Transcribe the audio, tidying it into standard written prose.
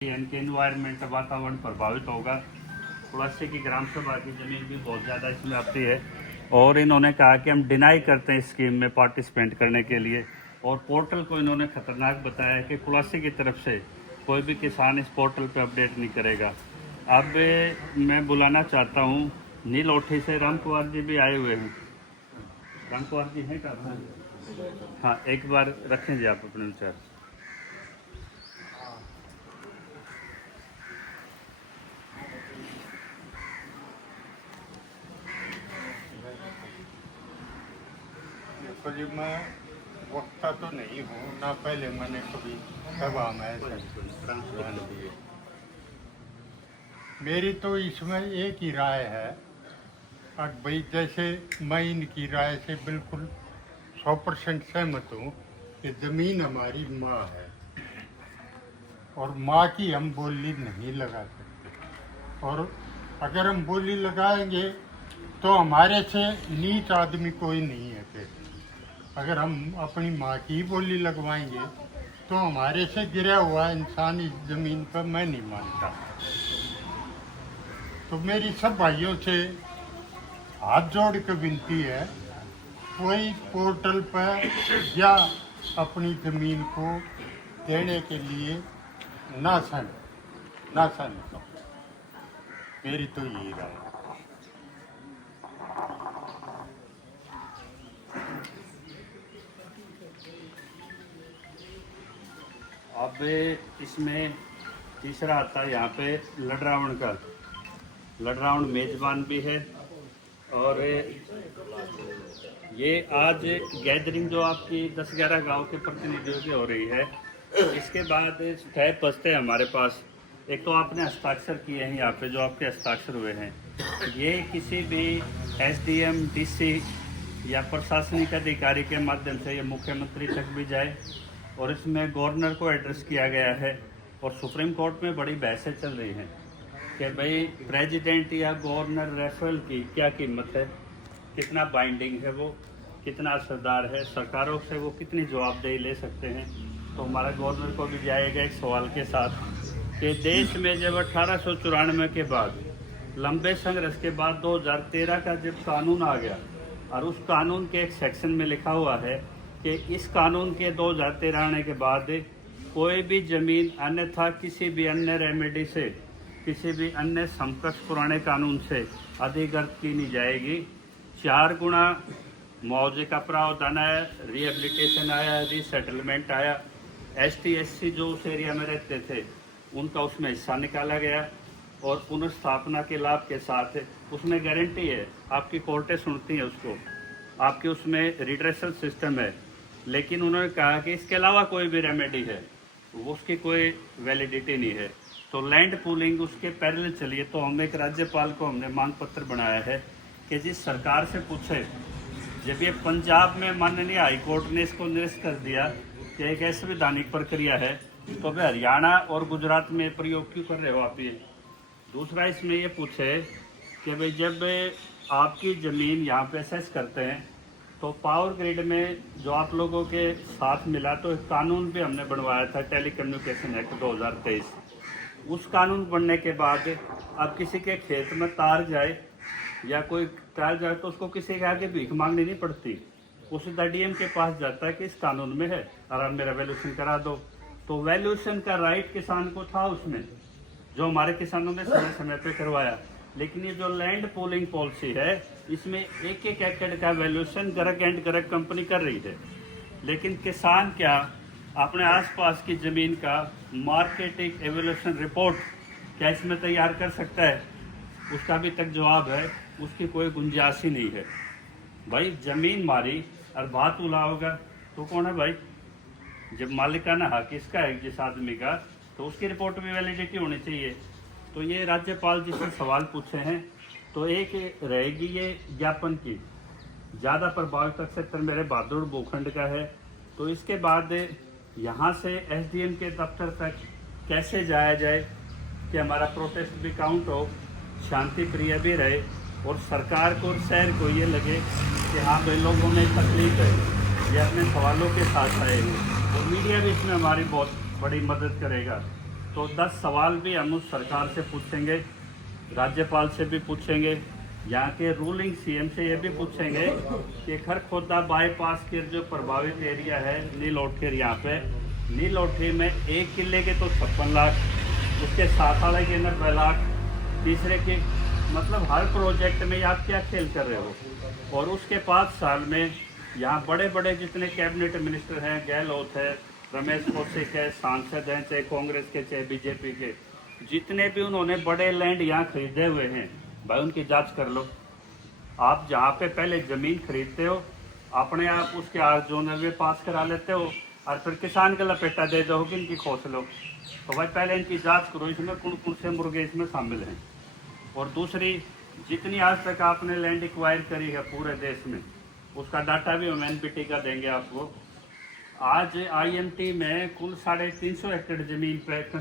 इनके इन्वायरमेंट वातावरण प्रभावित होगा। कुलासी की ग्राम सभा की ज़मीन भी बहुत ज़्यादा इसमें आती है और इन्होंने कहा कि हम डिनाई करते हैं स्कीम में पार्टिसिपेंट करने के लिए। और पोर्टल को इन्होंने ख़तरनाक बताया कि कुलासी की तरफ से कोई भी किसान इस पोर्टल पर अपडेट नहीं करेगा। अब मैं बुलाना चाहता हूँ नील ओठी से राम कुमार जी भी आए हुए हैं। राम कुमार जी हैं क्या? हाँ, एक बार रखें जी आप अपने विचार। देखो जी, मैं वक्ता तो नहीं हूँ, ना पहले मैंने कभी सभा में बयान दिए। मेरी तो इसमें एक ही राय है, और भाई जैसे मैं इनकी राय से बिल्कुल 100% सहमत हूँ कि ज़मीन हमारी माँ है और माँ की हम बोली नहीं लगा सकते। और अगर हम बोली लगाएंगे तो हमारे से नीच आदमी कोई नहीं है। फिर अगर हम अपनी माँ की बोली लगवाएंगे तो हमारे से गिरा हुआ इंसान इस ज़मीन पर मैं नहीं मानता। तो मेरी सब भाइयों से हाथ जोड़ के विनती है, कोई पोर्टल पर या अपनी ज़मीन को देने के लिए ना सहन करो। मेरी तो यही राय है। अब इसमें तीसरा आता है यहाँ पे लड़रावण का। लड़रावण मेजबान भी है और ये आज गैदरिंग जो आपकी 10-11 गांव के प्रतिनिधियों की हो रही है, इसके बाद छह पस्ते हमारे पास। एक तो आपने हस्ताक्षर किए हैं यहाँ पे, जो आपके हस्ताक्षर हुए हैं, ये किसी भी एसडीएम, डीसी या प्रशासनिक अधिकारी के माध्यम से ये मुख्यमंत्री तक भी जाए और इसमें गवर्नर को एड्रेस किया गया है। और सुप्रीम कोर्ट में बड़ी बहसें चल रही हैं कि भाई प्रेसिडेंट या गवर्नर रेफरल की क्या कीमत है, कितना बाइंडिंग है वो, कितना असरदार है, सरकारों से वो कितनी जवाबदेही ले सकते हैं। तो हमारा गवर्नर को भी जाएगा एक सवाल के साथ कि देश में जब 1894 के बाद लंबे संघर्ष के बाद 2013 का जब कानून आ गया और उस कानून के एक सेक्शन में लिखा हुआ है कि इस कानून के 2013 आने के बाद कोई भी ज़मीन अन्यथा किसी भी अन्य रेमेडी से, किसी भी अन्य समकक्ष पुराने कानून से अधिग्रहित की नहीं जाएगी। 4 गुना मुआवजे का प्रावधान आया, रिहेबिलिटेशन आया, रीसेटलमेंट आया। एसटी एससी जो उस एरिया में रहते थे उनका उसमें हिस्सा निकाला गया और पुनर्स्थापना के लाभ के साथ उसमें गारंटी है, आपकी कोर्टें सुनती हैं उसको, आपके उसमें रिड्रेसल सिस्टम है। लेकिन उन्होंने कहा कि इसके अलावा कोई भी रेमेडी है वो उसकी कोई वैलिडिटी नहीं है। तो लैंड पूलिंग उसके पैरेलल चलिए। तो हम एक राज्यपाल को हमने मांग पत्र बनाया है कि जिस सरकार से पूछे, जब ये पंजाब में माननीय हाई कोर्ट ने इसको निरस्त कर दिया कि एक असंवैधानिक प्रक्रिया है, तो वे हरियाणा और गुजरात में प्रयोग क्यों कर रहे हो आप ये। दूसरा इसमें ये पूछे कि भाई जब आपकी ज़मीन यहाँ पे असेस करते हैं तो पावर ग्रिड में जो आप लोगों के साथ मिला, तो एक कानून भी हमने बनवाया था, टेली कम्युनिकेशन एक्ट 2023। उस कानून बनने के बाद अब किसी के खेत में तार जाए या कोई तार जाए तो उसको किसी के आगे भीख मांगनी नहीं पड़ती, वो सीधा डीएम के पास जाता है कि इस कानून में है और आप मेरा वैल्यूएशन करा दो। तो वैल्यूएशन का राइट किसान को था उसमें, जो हमारे किसानों ने समय समय पे करवाया। लेकिन ये जो लैंड पूलिंग पॉलिसी है, इसमें एक एक एकड़ का वैल्यूएशन गरक एंड गरक कंपनी कर रही है। लेकिन किसान क्या अपने आसपास की ज़मीन का मार्केटिंग एवल्यूशन रिपोर्ट क्या इसमें तैयार कर सकता है? उसका अभी तक जवाब है उसकी कोई गुंजाइश ही नहीं है। भाई ज़मीन मारी और बात उलाओगा तो कौन है भाई? जब मालिकाना हक इसका है जिस आदमी का, तो उसकी रिपोर्ट में वैलिडिटी होनी चाहिए। तो ये राज्यपाल जी से सवाल पूछे हैं, तो एक रहेगी ये ज्ञापन की, ज़्यादा प्रभावित क्षेत्र मेरे बहादुर भूखंड का है। तो इसके बाद यहाँ से एसडीएम के दफ्तर तक कैसे जाया जाए कि हमारा प्रोटेस्ट भी काउंट हो, शांति प्रिय भी रहे और सरकार को और शहर को ये लगे कि हाँ भाई लोगों में तकलीफ है, ये अपने सवालों के साथ आए हैं। और मीडिया भी इसमें हमारी बहुत बड़ी मदद करेगा। तो 10 सवाल भी हम उस सरकार से पूछेंगे, राज्यपाल से भी पूछेंगे, यहाँ के रूलिंग सीएम से ये भी पूछेंगे कि खरखोदा बाईपास के जो प्रभावित एरिया है नीलोठेर, यहाँ पे नीलोठी में 1 किले के तो 56 लाख, उसके साथ वाले के 90 लाख, तीसरे के मतलब हर प्रोजेक्ट में आप क्या खेल कर रहे हो। और उसके 5 साल में यहाँ बड़े बड़े जितने कैबिनेट मिनिस्टर हैं, गहलोत है, रमेश कौशिक है, सांसद हैं, चाहे कांग्रेस के चाहे बीजेपी के, जितने भी उन्होंने बड़े लैंड यहाँ खरीदे हुए हैं, भाई उनकी जांच कर लो। आप जहाँ पे पहले ज़मीन खरीदते हो अपने आप उसके जोनल में पास करा लेते हो और फिर किसान का लपेटा दे दो कि इनकी खोस लो। तो भाई पहले इनकी जांच करो, इसमें कौन कौन से मुर्गे इसमें शामिल हैं। और दूसरी, जितनी आज तक आपने लैंड एक्वायर करी है पूरे देश में, उसका डाटा भी हम एनपीटी का देंगे आपको। आज आईएमटी में कुल 350 एकड़ ज़मीन पे